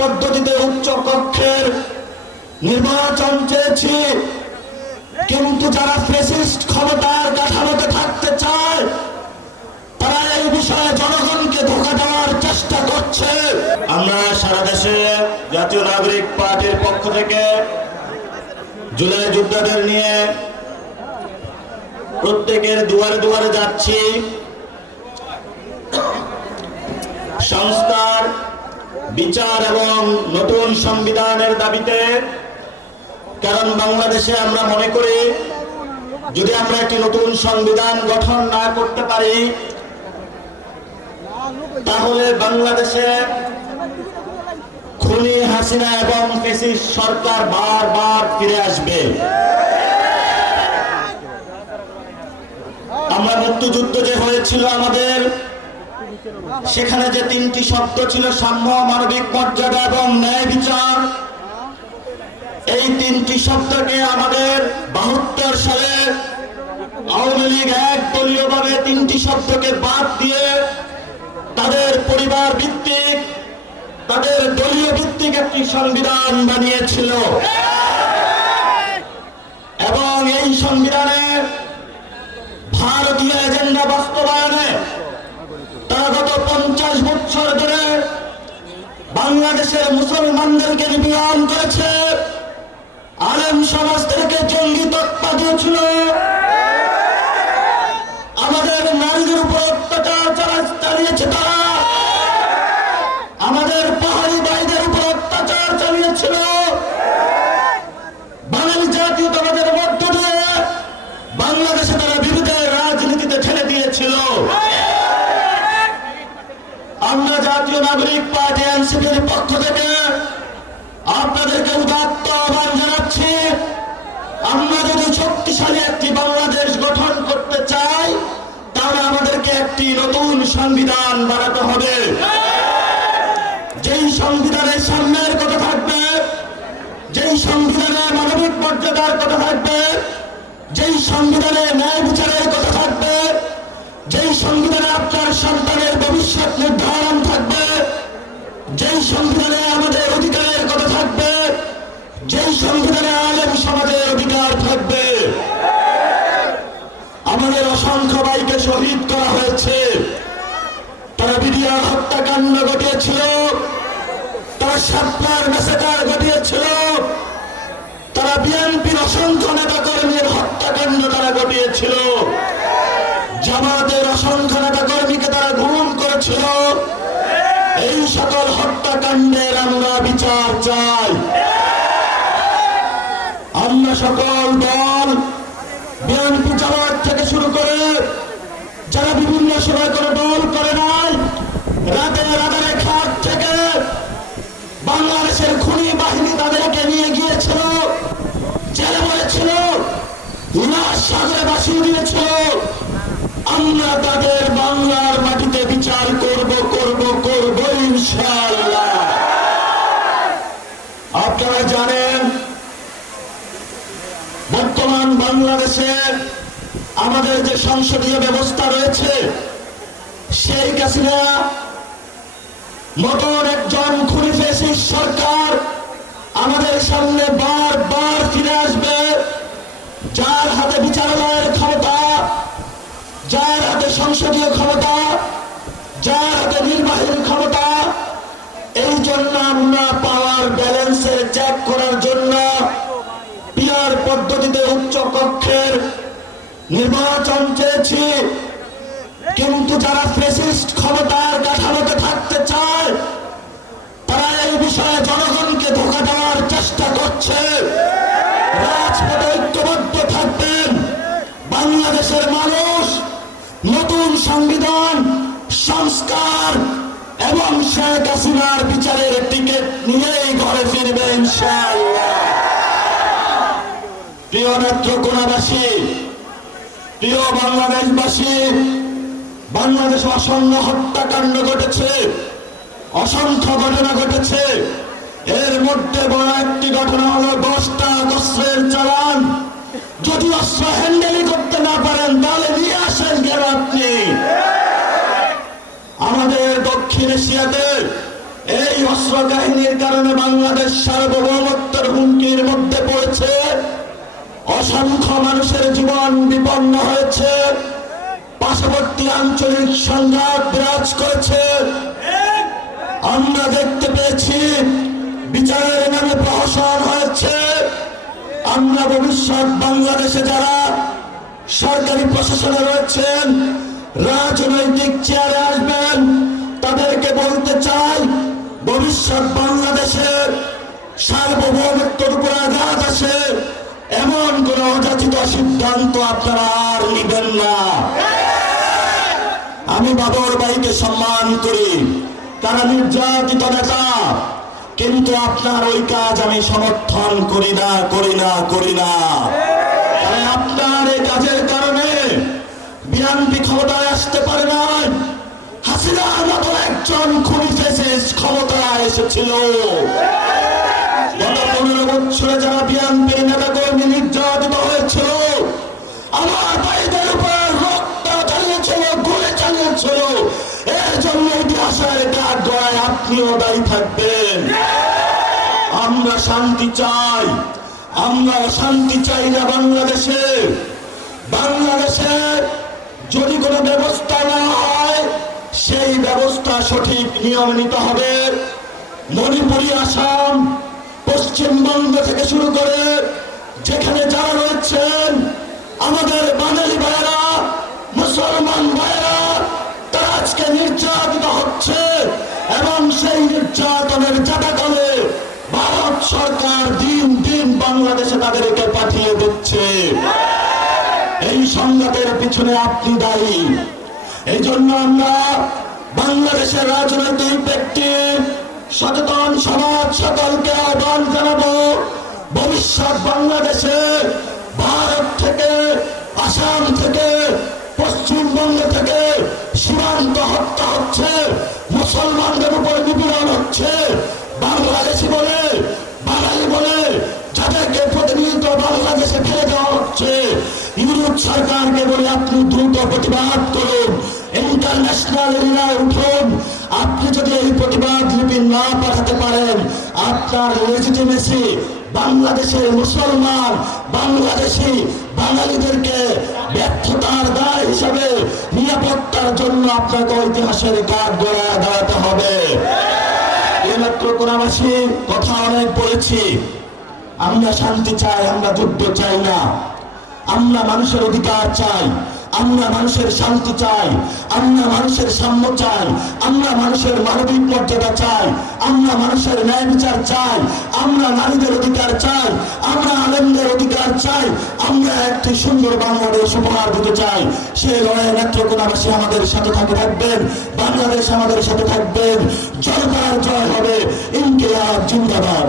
পদ্ধতিতে উচ্চ কক্ষের নির্বাচন চেয়েছি, কিন্তু যারা ফ্যাসিস্ট ক্ষমতার কাঠামোতে থাকতে চায় তারা এই বিষয়ে জনগণকে ধোঁকা দেওয়ার চেষ্টা করছে। আমরা সারা দেশে জাতীয় নাগরিক পার্টির পক্ষ থেকে জুলাই যোদ্ধাদের নিয়ে প্রত্যেকের দুয়ারে দুয়ারে যাচ্ছি সংস্কার, বিচার এবং নতুন সংবিধানের দাবিতে। কারণ বাংলাদেশে আমরা মনে করি যদি আমরা একটি নতুন সংবিধান গঠন না করতে পারি তাহলে বাংলাদেশে খুনি হাসিনা এবং ফ্যাসিস্ট সরকার বারবার ফিরে আসবে। আমরা মুক্তিযুদ্ধ যে হয়েছিল আমাদের, সেখানে যে তিনটি শব্দ ছিল সাম্য, মানবিক মর্যাদা এবং ন্যায় বিচার, এই তিনটি শব্দকে আমাদের 72 সালে আওয়ামী লীগ একদলীয়ভাবে তিনটি শব্দকে বাদ দিয়ে তাদের পরিবার ভিত্তিক, তাদের দলীয় ভিত্তিক একটি সংবিধান বানিয়েছিল এবং এই সংবিধানে ভারতীয় এজেন্ডা বাস্তবায়নে তারা গত 50 বছর ধরে বাংলাদেশের মুসলমানদেরকে নিপীড়ন করেছে, আলেম সমাজদেরকে জঙ্গি তকমা দিয়েছিল, আমাদের নারীদের উপর অত্যাচার চালিয়েছে, তারা আমাদের পাহাড়ি ভাইদের উপর অত্যাচার চালিয়েছিল, বাঙালি জাতীয়তাবাদের মধ্য দিয়ে বাংলাদেশে তারা বিরোধের রাজনীতিতে ঠেলে দিয়েছিল। আমরা জাতীয় নাগরিক পার্টি এনসিপির পক্ষ থেকে আপনাদেরকে উদাত্ত আহ্বান জানাচ্ছি, আমরা যদি শক্তিশালী একটি বাংলাদেশ গঠন করতে চাই তাহলে আমাদেরকে একটি নতুন সংবিধান বানাতে হবে। যেই সংবিধানের সাম্যের কথা থাকবে, যেই সংবিধানে মানবিক মর্যাদার কথা থাকবে, যেই সংবিধানে ন্যায় বিচারের কথা থাকবে, যেই সংবিধানে আপনার সন্তানের ভবিষ্যৎ নির্ধারণ থাকবে, যেই সংবিধানে আমাদের অধিকারের কথা থাকবে, যেই সংবিধানে আলেম সমাজের অধিকার থাকবে। আমাদের অসংখ্য ভাইকে শহীদ করা হয়েছে, তারা বিডিআর হত্যাকাণ্ড ঘটিয়েছিল, তারা শাপলার ম্যাসাকার ঘটিয়েছিল, তারা বিএনপির অসংখ্য নেতা কর্মীর হত্যাকাণ্ড তারা ঘটিয়েছিল, জামাতের অসংখ্য নেতা কর্মীকে তারা গুম করেছিল। এই সকল হত্যাকাণ্ডের আমরা বিচার চাই। আমরা সকল দল, বিএনপি জামাত থেকে শুরু করে যারা বিভিন্ন সময় করে দল করে নাই, রাতের আধারে খাট থেকে বাংলাদেশের খুনি বাহিনী তাদেরকে নিয়ে গিয়েছিল, জেলে মরেছিল, লাশ সাগরে ভাসিয়ে দিয়েছিল। আমরা তাদের বাংলার মাটিতে বিচার করব ইনশাআল্লাহ। আপনারা জানেন বর্তমান বাংলাদেশের আমাদের যে সংসদীয় ব্যবস্থা রয়েছে, শেখ হাসিনা মতন একজন খুনি ফ্যাসিস্ট সরকার আমাদের সামনে বারবার ফিরে আসবে, যার হাতে বিচারালয়ের ক্ষমতা, যার হাতে সংসদীয় ক্ষমতা, যার হাতে নির্বাহী ক্ষমতা। এই জন্য আমরা পাওয়ার ব্যালেন্সের চেক করার জন্য পিআর পদ্ধতিতে উচ্চ কক্ষের নির্বাচন চেয়েছি, কিন্তু যারা ফ্যাসিস্ট ক্ষমতার কাঠামোতে থাকতে চায় তারা এই বিষয়ে জনগণকে ধোঁকা দেওয়ার চেষ্টা করছে। রাজপথে ঐক্যবদ্ধ থাকবেন, বাংলাদেশের মানুষ নতুন সংবিধান, সংস্কার এবং শেখ হাসিনার বিচারের টিকিট নিয়েই ঘরে ফিরবে ইনশাআল্লাহ। প্রিয় নেত্রকোনাবাসী, প্রিয় বাংলাদেশবাসী, বাংলাদেশে অসংখ্য হত্যাকাণ্ড ঘটেছে, অসংখ্য ঘটনা ঘটেছে। এর মধ্যে বড় একটি ঘটনা হলো 10টা অস্ত্রের চালান। যদি অস্ত্র হ্যান্ডেলই করতে না পারেন তাহলে নিয়ে আসেন কেন আপনি? আমাদের দক্ষিণ এশিয়াতে এই অস্ত্র কাহিনীর কারণে বাংলাদেশ সার্বভৌমত্বের হুমকির মধ্যে পড়েছে। অসংখ্য মানুষের জীবন বিপন্ন হয়েছে। পার্শ্ববর্তী আঞ্চলিক সংঘাত বিরাজ করেছে। আমরা দেখতে পেয়েছি বিচারের নামে প্রহসন হয়েছে। আমরা ভবিষ্যৎ বাংলাদেশে যারা সরকারি প্রশাসনে রয়েছেন, রাজনৈতিক চেয়ারে আসবেন, তাদেরকে বলতে চাই, ভবিষ্যৎ বাংলাদেশের সার্বভৌমত্বের উপর আঘাত আসে এমন কোন অযাচিত সিদ্ধান্ত আপনারা আর নিবেন না। আমি বাবর ভাইকে সম্মান করি, তারা নির্যাতিত নেতা, কিন্তু আপনার ওই কাজ আমি সমর্থন করি না। আপনার এই কাজের কারণে বিএনপি ক্ষমতায় আসতে পারে না। হাসিনার মতো একজন খুনি ফ্যাসিস্ট ক্ষমতায় এসেছিল। গত 15 বছরে যারা বিএনপির নেতা কর্মী নির্যাতিত হয়েছিল, আমার ভাইদের উপর রক্ত চালিয়েছিল, গুলি চালিয়েছিল, এর জন্য ইতিহাসের কাঠগড়ায় আপনিও দায়ী থাকবেন। আমরা শান্তি চাই, আমরা শান্তি চাই না বাংলাদেশে। বাংলাদেশের যদি কোনো ব্যবস্থা না হয়, সেই ব্যবস্থা সঠিক নিয়ম নিতে হবে। মণিপুরি, আসাম, পশ্চিমবঙ্গ থেকে শুরু করে যেখানে যারা রয়েছেন আমাদের বাঙালি ভাইয়েরা, মুসলমান ভাইয়েরা, তারা আজকে নির্যাতিত হচ্ছে এবং সেই নির্যাতনের জাতাকলে ভারত সরকার দিন দিন বাংলাদেশে তাদেরকে পাঠিয়ে দিচ্ছে। এই সংঘাতের পিছনে আপনি দায়ী। এই জন্য আমরা বাংলাদেশের রাজনৈতিক ব্যক্তি, সচেতন সমাজ সকলকে আহ্বান জানাবো, ভবিষ্যৎ বাংলাদেশে ভারত থেকে, আসাম থেকে, পশ্চিমবঙ্গ থেকে সীমান্ত হত্যা হচ্ছে, মুসলমানদের উপর নিপীড়ন হচ্ছে, বাংলাদেশি বলে, বাঙালি বলে যাদেরকে প্রতিনিয়ত বাংলাদেশে ফেলে দেওয়া হচ্ছে, ইউরোপ সরকারকে বলে আপনি দ্রুত প্রতিবাদ করুন, ইন্টারন্যাশনাল এরিয়ায় উঠুন। আপনি যদি এই প্রতিবাদ লিপি না পাঠাতে পারেন, আপনার লেজিটিমেসি বাংলাদেশের মুসলমান, বাংলাদেশি বাঙালিদেরকে ব্যর্থতার দায় হিসাবে নিরাপত্তার জন্য আপনাকে ইতিহাসের কাঠগড়ায় দাঁড়াতে হবে। এইমাত্র কোনাবাসী কথা অনেক বলেছি। আমরা শান্তি চাই, আমরা যুদ্ধ চাই না। আমরা মানুষের অধিকার চাই, আমরা মানুষের শান্তি চাই, আমরা মানুষের সাম্য চাই, আমরা মানুষের মানবিক মর্যাদা চাই, আমরা মানুষের ন্যায় বিচার চাই, আমরা নারীদের অধিকার চাই, আমরা আলেমদের অধিকার চাই, আমরা একটি সুন্দর বাংলাদেশ উপহার দিতে চাই। সেই লড়াই নেত্রকোনাবাসী আমাদের সাথে থাকবেন, বাংলাদেশ আমাদের সাথে থাকবেন। জনতার জয় হবে, ইনকিলাব জিন্দাবাদ।